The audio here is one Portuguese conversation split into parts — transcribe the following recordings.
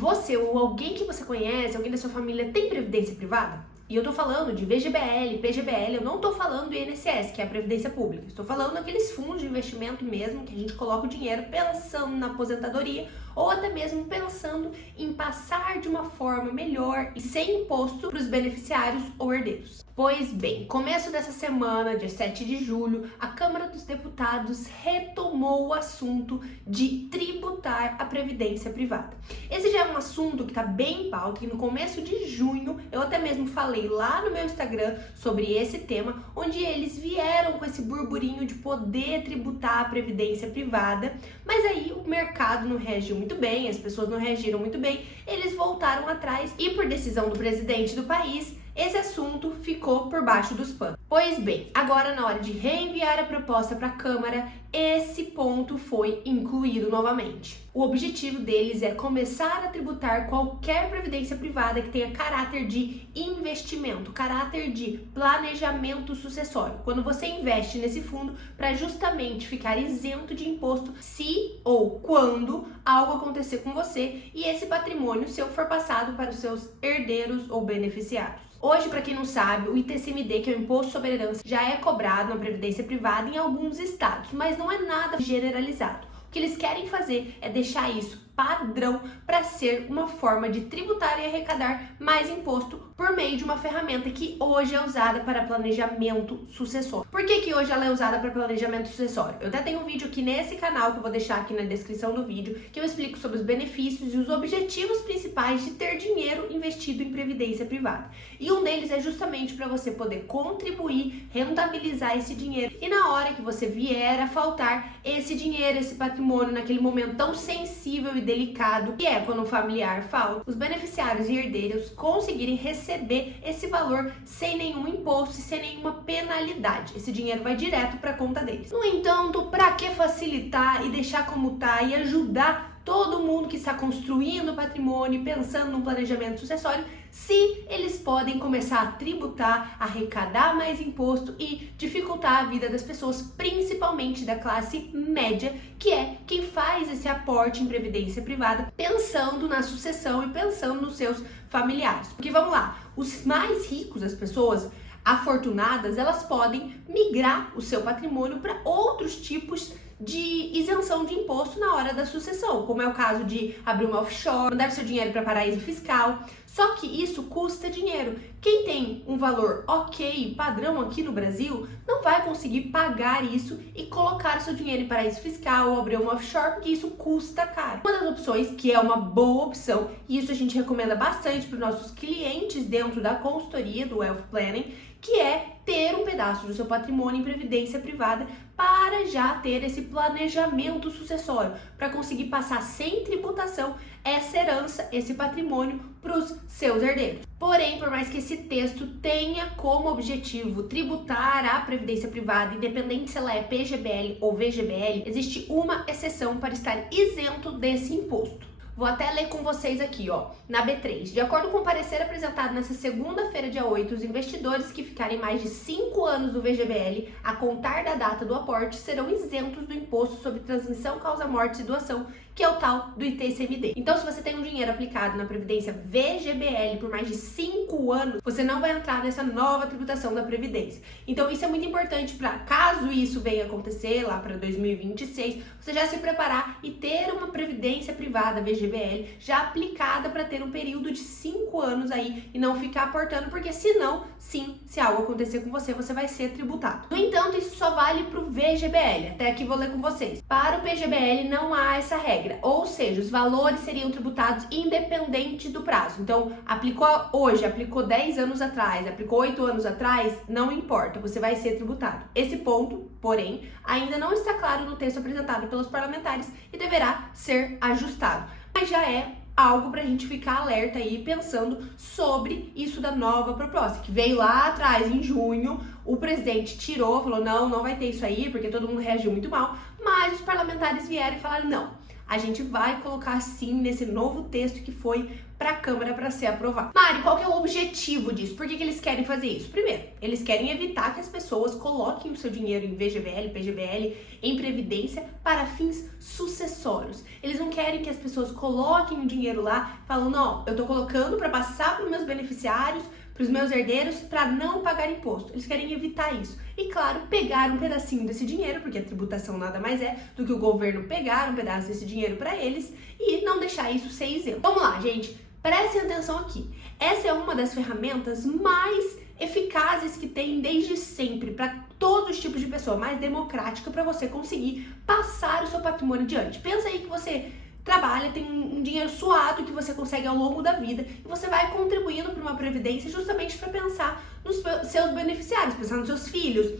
Você ou alguém que você conhece, alguém da sua família tem previdência privada? E eu tô falando de VGBL, PGBL, eu não tô falando do INSS, que é a Previdência Pública. Estou falando daqueles fundos de investimento mesmo, que a gente coloca o dinheiro pensando na aposentadoria ou até mesmo pensando em passar de uma forma melhor e sem imposto para os beneficiários ou herdeiros. Pois bem, começo dessa semana, dia 7 de julho, a Câmara dos Deputados retomou o assunto de tributar a previdência privada. Esse já é um assunto que está bem em pauta, e no começo de junho eu até mesmo falei lá no meu Instagram sobre esse tema, onde eles vieram com esse burburinho de poder tributar a previdência privada, mas aí o mercado não reagiu muito bem, as pessoas não reagiram muito bem, eles voltaram atrás e por decisão do presidente do país, esse assunto ficou por baixo dos panos. Pois bem, agora na hora de reenviar a proposta para a Câmara, esse ponto foi incluído novamente. O objetivo deles é começar a tributar qualquer previdência privada que tenha caráter de investimento, caráter de planejamento sucessório. Quando você investe nesse fundo para justamente ficar isento de imposto se ou quando algo acontecer com você e esse patrimônio seu for passado para os seus herdeiros ou beneficiários. Hoje, para quem não sabe, o ITCMD, que é o Imposto sobre Herança, já é cobrado na previdência privada em alguns estados, mas não é nada generalizado. O que eles querem fazer é deixar isso padrão para ser uma forma de tributar e arrecadar mais imposto por meio de uma ferramenta que hoje é usada para planejamento sucessório. Por que hoje ela é usada para planejamento sucessório? Eu até tenho um vídeo aqui nesse canal que eu vou deixar aqui na descrição do vídeo, que eu explico sobre os benefícios e os objetivos principais de ter dinheiro investido em previdência privada. E um deles é justamente para você poder contribuir, rentabilizar esse dinheiro e na hora que você vier a faltar esse dinheiro, esse patrimônio naquele momento tão sensível e delicado que é quando um familiar falta, os beneficiários e herdeiros conseguirem receber esse valor sem nenhum imposto e sem nenhuma penalidade. Esse dinheiro vai direto para a conta deles. No entanto, para que facilitar e deixar como tá e ajudar todo mundo que está construindo patrimônio, pensando no planejamento sucessório, se eles podem começar a tributar, arrecadar mais imposto e dificultar a vida das pessoas, principalmente da classe média, que é quem faz esse aporte em previdência privada, pensando na sucessão e pensando nos seus familiares. Porque vamos lá, os mais ricos, as pessoas afortunadas, elas podem migrar o seu patrimônio para outros tipos de isenção de imposto na hora da sucessão, como é o caso de abrir uma offshore, mandar seu dinheiro para paraíso fiscal. Só que isso custa dinheiro. Quem tem um valor ok, padrão aqui no Brasil, não vai conseguir pagar isso e colocar o seu dinheiro em paraíso fiscal ou abrir uma offshore, porque isso custa caro. Uma das opções, que é uma boa opção, e isso a gente recomenda bastante para os nossos clientes dentro da consultoria do Wealth Planning, que é ter um pedaço do seu patrimônio em previdência privada para já ter esse planejamento sucessório, para conseguir passar sem tributação essa herança, esse patrimônio para os seus herdeiros. Porém, por mais que esse texto tenha como objetivo tributar a previdência privada, independente se ela é PGBL ou VGBL, existe uma exceção para estar isento desse imposto. Vou até ler com vocês aqui, ó, na B3. De acordo com o parecer apresentado nesta segunda-feira, dia 8, os investidores que ficarem mais de 5 anos no VGBL, a contar da data do aporte, serão isentos do imposto sobre transmissão, causa-morte e doação, que é o tal do ITCMD. Então, se você tem um dinheiro aplicado na Previdência VGBL por mais de 5 anos, você não vai entrar nessa nova tributação da Previdência. Então, isso é muito importante para, caso isso venha acontecer lá para 2026, você já se preparar e ter uma Previdência privada VGBL já aplicada para ter um período de 5 anos aí e não ficar aportando, porque senão, sim, se algo acontecer com você, você vai ser tributado. No entanto, isso só vale para o VGBL. Até aqui vou ler com vocês. Para o PGBL não há essa regra. Ou seja, os valores seriam tributados independente do prazo. Então, aplicou hoje, aplicou 10 anos atrás, aplicou 8 anos atrás, não importa, você vai ser tributado. Esse ponto, porém, ainda não está claro no texto apresentado pelos parlamentares e deverá ser ajustado. Mas já é algo para a gente ficar alerta aí, pensando sobre isso da nova proposta, que veio lá atrás, em junho, o presidente tirou, falou, não vai ter isso aí, porque todo mundo reagiu muito mal, mas os parlamentares vieram e falaram, não. a gente vai colocar sim nesse novo texto que foi para a Câmara para ser aprovado. Mari, qual que é o objetivo disso? Por que eles querem fazer isso? Primeiro, eles querem evitar que as pessoas coloquem o seu dinheiro em VGBL, PGBL, em previdência para fins sucessórios. Eles não querem que as pessoas coloquem o dinheiro lá, falando, não, eu tô colocando para passar para os meus beneficiários, para os meus herdeiros, para não pagar imposto. Eles querem evitar isso. E, claro, pegar um pedacinho desse dinheiro, porque a tributação nada mais é do que o governo pegar um pedaço desse dinheiro para eles e não deixar isso ser isento. Vamos lá, gente. Prestem atenção aqui. Essa é uma das ferramentas mais eficazes que tem desde sempre para todos os tipos de pessoa, mais democrática para você conseguir passar o seu patrimônio adiante. Pensa aí que você trabalha, tem um dinheiro suado que você consegue ao longo da vida e você vai contribuindo para uma previdência justamente para pensar nos seus beneficiários, pensar nos seus filhos,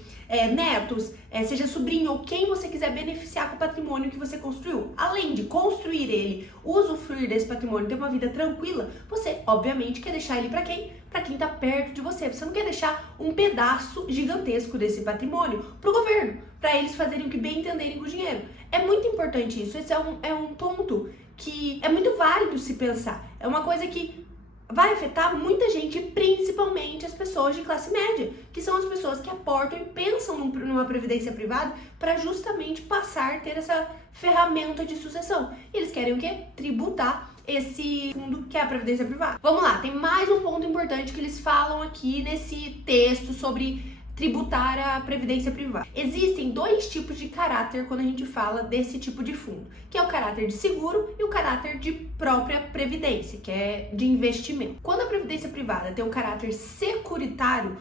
netos, seja sobrinho ou quem você quiser beneficiar com o patrimônio que você construiu. Além de construir ele, usufruir desse patrimônio, ter uma vida tranquila, você obviamente quer deixar ele para quem? Para quem está perto de você. Você não quer deixar um pedaço gigantesco desse patrimônio para o governo, para eles fazerem o que bem entenderem com o dinheiro. É muito importante isso. Esse é um ponto que é muito válido se pensar. É uma coisa que vai afetar muita gente, principalmente as pessoas de classe média, que são as pessoas que aportam e pensam numa previdência privada para justamente passar a ter essa ferramenta de sucessão. E eles querem o quê? Tributar esse fundo que é a previdência privada. Vamos lá, tem mais um ponto importante que eles falam aqui nesse texto sobre tributar a previdência privada. Existem dois tipos de caráter quando a gente fala desse tipo de fundo, que é o caráter de seguro e o caráter de própria previdência, que é de investimento. Quando a previdência privada tem um caráter securitário,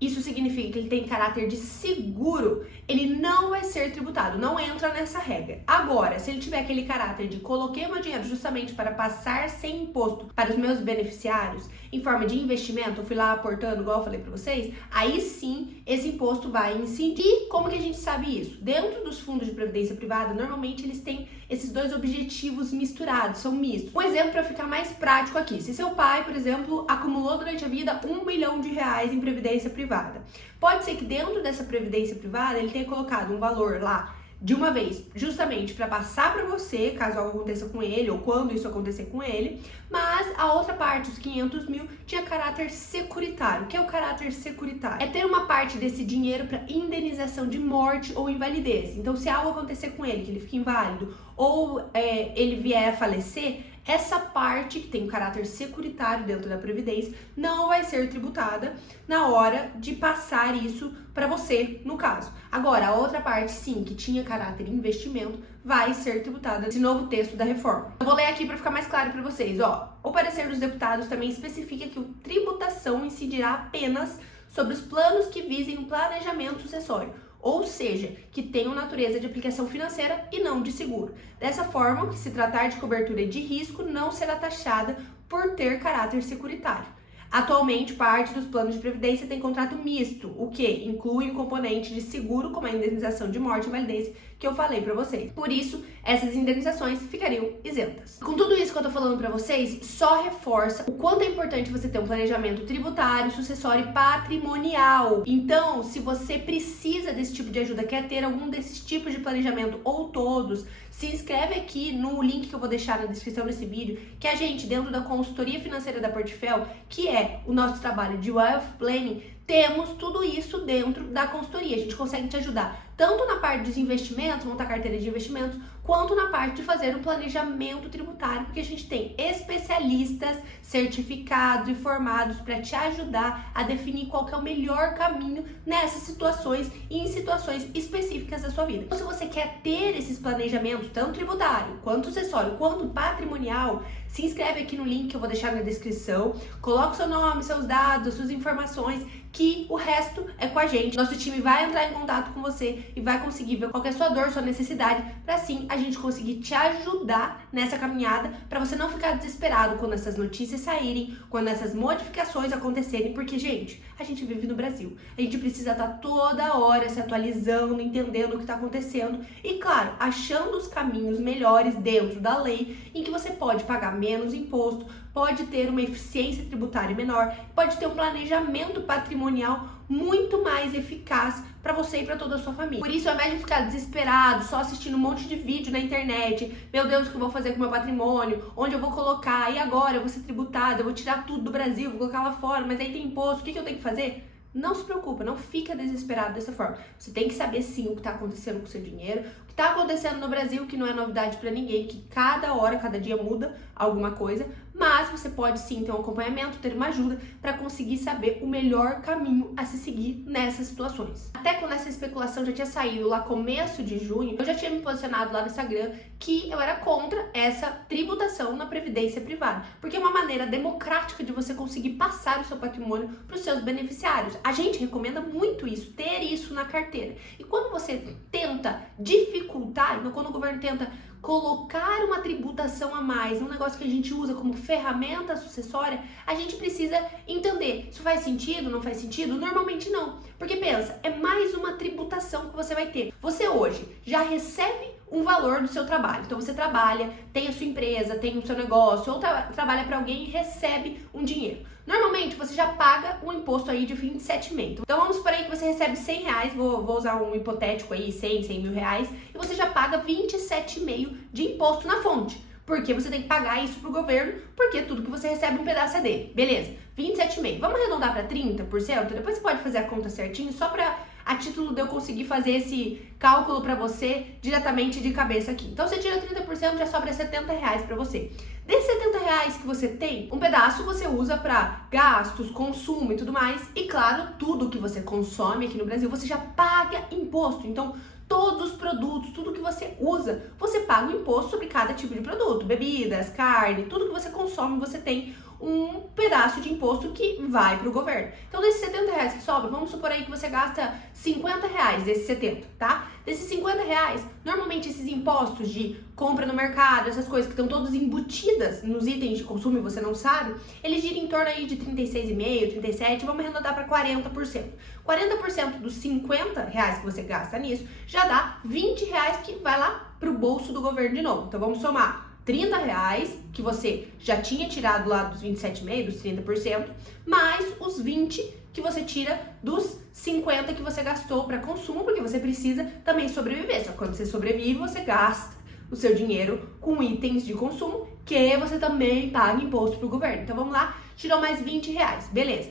isso significa que ele tem caráter de seguro, ele não vai ser tributado, não entra nessa regra. Agora, se ele tiver aquele caráter de coloquei meu dinheiro justamente para passar sem imposto para os meus beneficiários, em forma de investimento, eu fui lá aportando, igual eu falei para vocês, aí sim esse imposto vai incidir. E como que a gente sabe isso? Dentro dos fundos de previdência privada, normalmente eles têm esses dois objetivos misturados, são mistos. Um exemplo para ficar mais prático aqui, se seu pai, por exemplo, acumulou durante a vida R$1 bilhão em previdência privada, pode ser que dentro dessa previdência privada ele tenha colocado um valor lá de uma vez, justamente para passar para você, caso algo aconteça com ele ou quando isso acontecer com ele, mas a outra parte, os 500 mil, tinha caráter securitário. O que é o caráter securitário? É ter uma parte desse dinheiro para indenização de morte ou invalidez. Então, se algo acontecer com ele, que ele fique inválido ou ele vier a falecer, essa parte que tem um caráter securitário dentro da Previdência não vai ser tributada na hora de passar isso para você, no caso. Agora, a outra parte, sim, que tinha caráter investimento, vai ser tributada nesse novo texto da reforma. Eu vou ler aqui para ficar mais claro para vocês. O parecer dos deputados também especifica que a tributação incidirá apenas sobre os planos que visem o planejamento sucessório, ou seja, que tenham natureza de aplicação financeira e não de seguro. Dessa forma, que se tratar de cobertura de risco, não será taxada por ter caráter securitário. Atualmente, parte dos planos de previdência tem contrato misto, o que inclui um componente de seguro, como a indenização de morte e invalidez, que eu falei para vocês. Por isso, essas indenizações ficariam isentas. Com tudo isso que eu tô falando para vocês, só reforça o quanto é importante você ter um planejamento tributário, sucessório e patrimonial. Então, se você precisa desse tipo de ajuda, quer ter algum desses tipos de planejamento ou todos, se inscreve aqui no link que eu vou deixar na descrição desse vídeo, que a gente, dentro da consultoria financeira da Portfel, que é o nosso trabalho de Wealth Planning, temos tudo isso dentro da consultoria. A gente consegue te ajudar tanto na parte dos investimentos, montar carteira de investimentos, quanto na parte de fazer um planejamento tributário, porque a gente tem especialistas certificados e formados para te ajudar a definir qual que é o melhor caminho nessas situações e em situações específicas da sua vida. Então, se você quer ter esses planejamentos, tanto tributário, quanto sucessório, quanto patrimonial, se inscreve aqui no link que eu vou deixar na descrição, coloca o seu nome, seus dados, suas informações, que o resto é com a gente. Nosso time vai entrar em contato com você e vai conseguir ver qual que é a sua dor, sua necessidade, para assim a gente conseguir te ajudar nessa caminhada, para você não ficar desesperado quando essas notícias saírem, quando essas modificações acontecerem, porque, gente, a gente vive no Brasil. A gente precisa estar toda hora se atualizando, entendendo o que está acontecendo e, claro, achando os caminhos melhores dentro da lei, em que você pode pagar menos imposto, pode ter uma eficiência tributária menor, pode ter um planejamento patrimonial muito mais eficaz para você e para toda a sua família. Por isso, ao invés de ficar desesperado, só assistindo um monte de vídeo na internet, meu Deus, o que eu vou fazer com o meu patrimônio? Onde eu vou colocar? E agora? Eu vou ser tributado, eu vou tirar tudo do Brasil, vou colocar lá fora, mas aí tem imposto, o que eu tenho que fazer? Não se preocupa, não fica desesperado dessa forma. Você tem que saber sim o que está acontecendo com o seu dinheiro, o que está acontecendo no Brasil, que não é novidade para ninguém, que cada hora, cada dia muda alguma coisa, mas você pode sim ter um acompanhamento, ter uma ajuda para conseguir saber o melhor caminho a se seguir nessas situações. Até quando essa especulação já tinha saído lá começo de junho, eu já tinha me posicionado lá no Instagram que eu era contra essa tributação na previdência privada, porque é uma maneira democrática de você conseguir passar o seu patrimônio para os seus beneficiários. A gente recomenda muito isso, ter isso na carteira. E quando você tenta dificultar, então quando o governo tenta colocar uma tributação a mais, um negócio que a gente usa como ferramenta sucessória, a gente precisa entender, isso faz sentido, não faz sentido? Normalmente não, porque pensa, é mais uma tributação que você vai ter. Você hoje já recebe um valor do seu trabalho, então você trabalha, tem a sua empresa, tem o seu negócio, ou trabalha para alguém e recebe um dinheiro. Normalmente você já paga um imposto aí de 27,5. Então vamos por aí que você recebe 100 reais, vou usar um hipotético aí, 100 mil reais, e você já paga 27,5 de imposto na fonte. Porque você tem que pagar isso pro governo, porque tudo que você recebe um pedaço é dele. Beleza, 27,5. Vamos arredondar para 30%? Depois você pode fazer a conta certinho, só para a título de eu conseguir fazer esse cálculo para você diretamente de cabeça aqui. Então você tira 30%, já sobra 70 reais para você. Desses 70 reais que você tem, um pedaço você usa para gastos, consumo e tudo mais. E claro, tudo que você consome aqui no Brasil, você já paga imposto. Então, todos os produtos, tudo que você usa, você paga um imposto sobre cada tipo de produto. Bebidas, carne, tudo que você consome, você tem um pedaço de imposto que vai para o governo. Então, desses 70 reais que sobra, vamos supor aí que você gasta 50 reais desses 70, tá? Desses 50 reais, normalmente esses impostos de compra no mercado, essas coisas que estão todas embutidas nos itens de consumo e você não sabe, eles giram em torno aí de 36,5, 37, vamos arredondar para 40%. 40% dos 50 reais que você gasta nisso, já dá 20 reais que vai lá para o bolso do governo de novo. Então, vamos somar 30 reais, que você já tinha tirado lá dos 27,5%, dos 30%, mais os 20 que você tira dos 50 que você gastou para consumo, porque você precisa também sobreviver. Só que quando você sobrevive, você gasta o seu dinheiro com itens de consumo, que você também paga imposto pro governo. Então vamos lá, tirou mais 20 reais, beleza.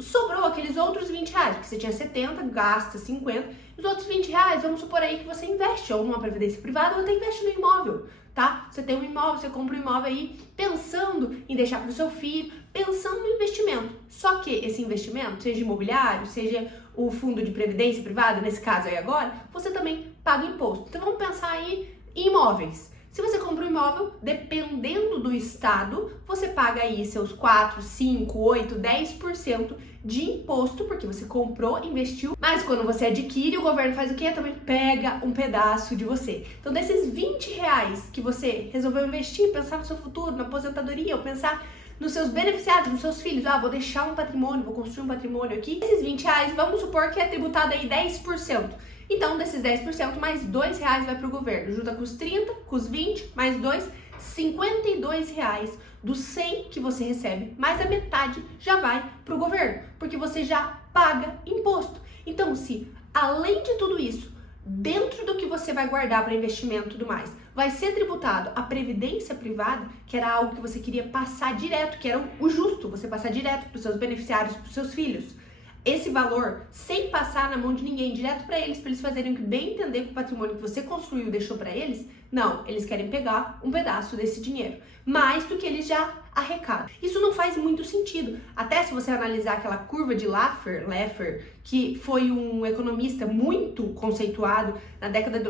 Sobrou aqueles outros 20 reais, porque você tinha 70, gasta 50, os outros 20 reais, vamos supor aí que você investe ou numa previdência privada ou até investe no imóvel, tá? Você tem um imóvel, você compra um imóvel aí pensando em deixar para o seu filho, pensando no investimento. Só que esse investimento, seja imobiliário, seja o fundo de previdência privada, nesse caso aí agora, você também paga imposto. Então vamos pensar aí em imóveis. Se você compra um imóvel, dependendo do estado, você paga aí seus 4, 5, 8, 10% de imposto, porque você comprou, investiu, mas quando você adquire, o governo faz o quê? Também pega um pedaço de você. Então, desses 20 reais que você resolveu investir, pensar no seu futuro, na aposentadoria, ou pensar nos seus beneficiários, nos seus filhos, vou deixar um patrimônio, vou construir um patrimônio aqui, esses 20 reais, vamos supor que é tributado aí 10%. Então, desses 10%, mais 2 reais vai para o governo. Junta com os 30, com os 20, mais 2, 52 reais dos 100 que você recebe, mais a metade já vai para o governo, porque você já paga imposto. Então, se além de tudo isso, dentro do que você vai guardar para investimento e tudo mais, vai ser tributado a previdência privada, que era algo que você queria passar direto, que era o justo, você passar direto para os seus beneficiários, para os seus filhos. Esse valor, sem passar na mão de ninguém, direto para eles fazerem o que bem entender com o patrimônio que você construiu e deixou para eles, não, eles querem pegar um pedaço desse dinheiro, mais do que eles já arrecadam. Isso não faz muito sentido, até se você analisar aquela curva de Laffer, que foi um economista muito conceituado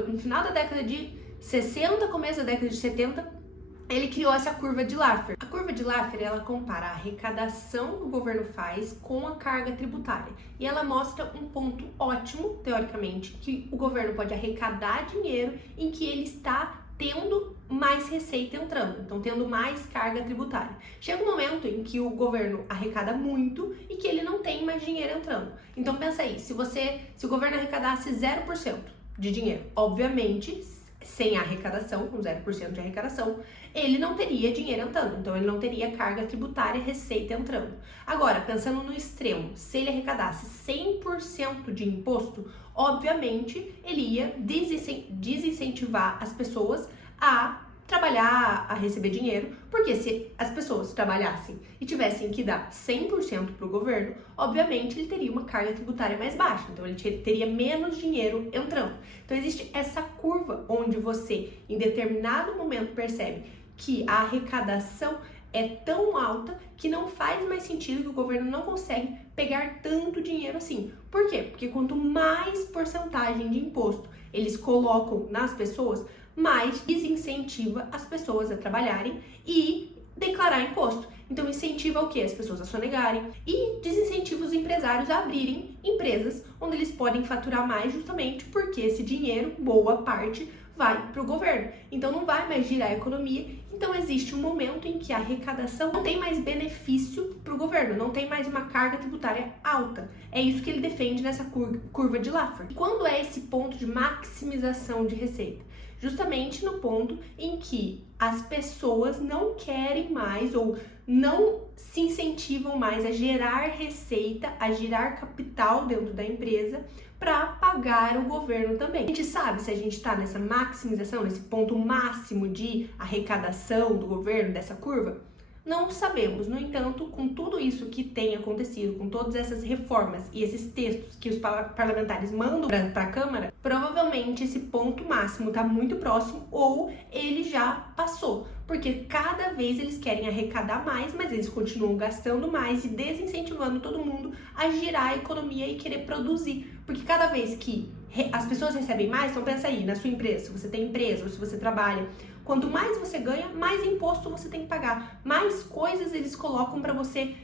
no final da década de 60, começo da década de 70, ele criou essa curva de Laffer. A curva de Laffer, ela compara a arrecadação que o governo faz com a carga tributária. E ela mostra um ponto ótimo, teoricamente, que o governo pode arrecadar dinheiro em que ele está tendo mais receita entrando, então tendo mais carga tributária. Chega um momento em que o governo arrecada muito e que ele não tem mais dinheiro entrando. Então pensa aí, se o governo arrecadasse 0% de dinheiro, obviamente sem arrecadação, com 0% de arrecadação, ele não teria dinheiro entrando, então ele não teria carga tributária e receita entrando. Agora, pensando no extremo, se ele arrecadasse 100% de imposto, obviamente ele ia desincentivar as pessoas a trabalhar, a receber dinheiro, porque se as pessoas trabalhassem e tivessem que dar 100% para o governo, obviamente ele teria uma carga tributária mais baixa, então ele teria menos dinheiro entrando. Então existe essa curva onde você, em determinado momento, percebe que a arrecadação é tão alta que não faz mais sentido, que o governo não consegue pegar tanto dinheiro assim. Por quê? Porque quanto mais porcentagem de imposto eles colocam nas pessoas, mais desincentiva as pessoas a trabalharem e declarar imposto. Então incentiva o quê? As pessoas a sonegarem e desincentiva os empresários a abrirem empresas onde eles podem faturar mais, justamente porque esse dinheiro, boa parte, vai para o governo. Então não vai mais girar a economia. Então existe um momento em que a arrecadação não tem mais benefício para o governo, não tem mais uma carga tributária alta. É isso que ele defende nessa curva de Laffer. Quando é esse ponto de maximização de receita? Justamente no ponto em que as pessoas não querem mais ou não se incentivam mais a gerar receita, a gerar capital dentro da empresa para pagar o governo também. A gente sabe se a gente está nessa maximização, nesse ponto máximo de arrecadação do governo, dessa curva? Não sabemos. No entanto, com tudo isso que tem acontecido, com todas essas reformas e esses textos que os parlamentares mandam para a Câmara, provavelmente esse ponto máximo está muito próximo ou ele já passou. Porque cada vez eles querem arrecadar mais, mas eles continuam gastando mais e desincentivando todo mundo a girar a economia e querer produzir. Porque cada vez que as pessoas recebem mais, então pensa aí, na sua empresa, se você tem empresa ou se você trabalha, quanto mais você ganha, mais imposto você tem que pagar, mais coisas eles colocam para você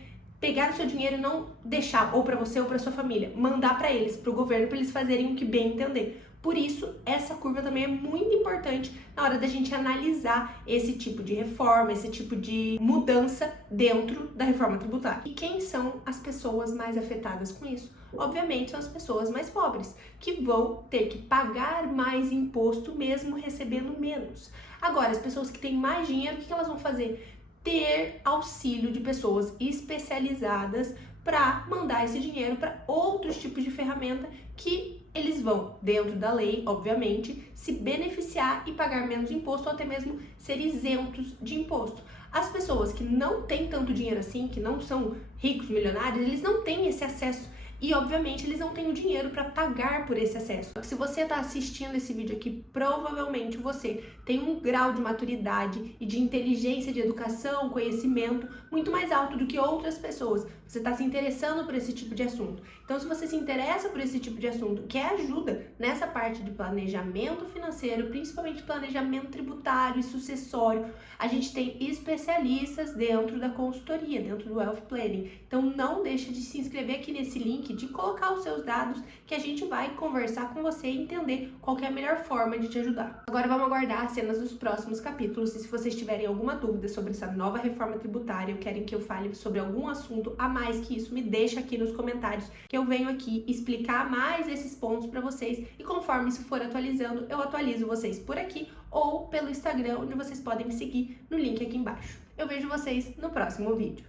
pegar o seu dinheiro e não deixar, ou para você ou para sua família, mandar para eles, para o governo, para eles fazerem o que bem entender. Por isso, essa curva também é muito importante na hora da gente analisar esse tipo de reforma, esse tipo de mudança dentro da reforma tributária. E quem são as pessoas mais afetadas com isso? Obviamente são as pessoas mais pobres, que vão ter que pagar mais imposto mesmo recebendo menos. Agora, as pessoas que têm mais dinheiro, o que elas vão fazer? Ter auxílio de pessoas especializadas para mandar esse dinheiro para outros tipos de ferramenta que eles vão, dentro da lei, obviamente, se beneficiar e pagar menos imposto ou até mesmo ser isentos de imposto. As pessoas que não têm tanto dinheiro assim, que não são ricos, milionários, eles não têm esse acesso. E, obviamente, eles não têm o dinheiro para pagar por esse acesso. Se você está assistindo esse vídeo aqui, provavelmente você tem um grau de maturidade e de inteligência, de educação, conhecimento muito mais alto do que outras pessoas. Você está se interessando por esse tipo de assunto. Então, se você se interessa por esse tipo de assunto, quer ajuda nessa parte de planejamento financeiro, principalmente planejamento tributário e sucessório, a gente tem especialistas dentro da consultoria, dentro do Wealth Planning. Então, não deixa de se inscrever aqui nesse link, de colocar os seus dados, que a gente vai conversar com você e entender qual que é a melhor forma de te ajudar. Agora vamos aguardar as cenas dos próximos capítulos, e se vocês tiverem alguma dúvida sobre essa nova reforma tributária ou querem que eu fale sobre algum assunto a mais que isso, me deixa aqui nos comentários, que eu venho aqui explicar mais esses pontos para vocês, e conforme isso for atualizando, eu atualizo vocês por aqui ou pelo Instagram, onde vocês podem me seguir no link aqui embaixo. Eu vejo vocês no próximo vídeo.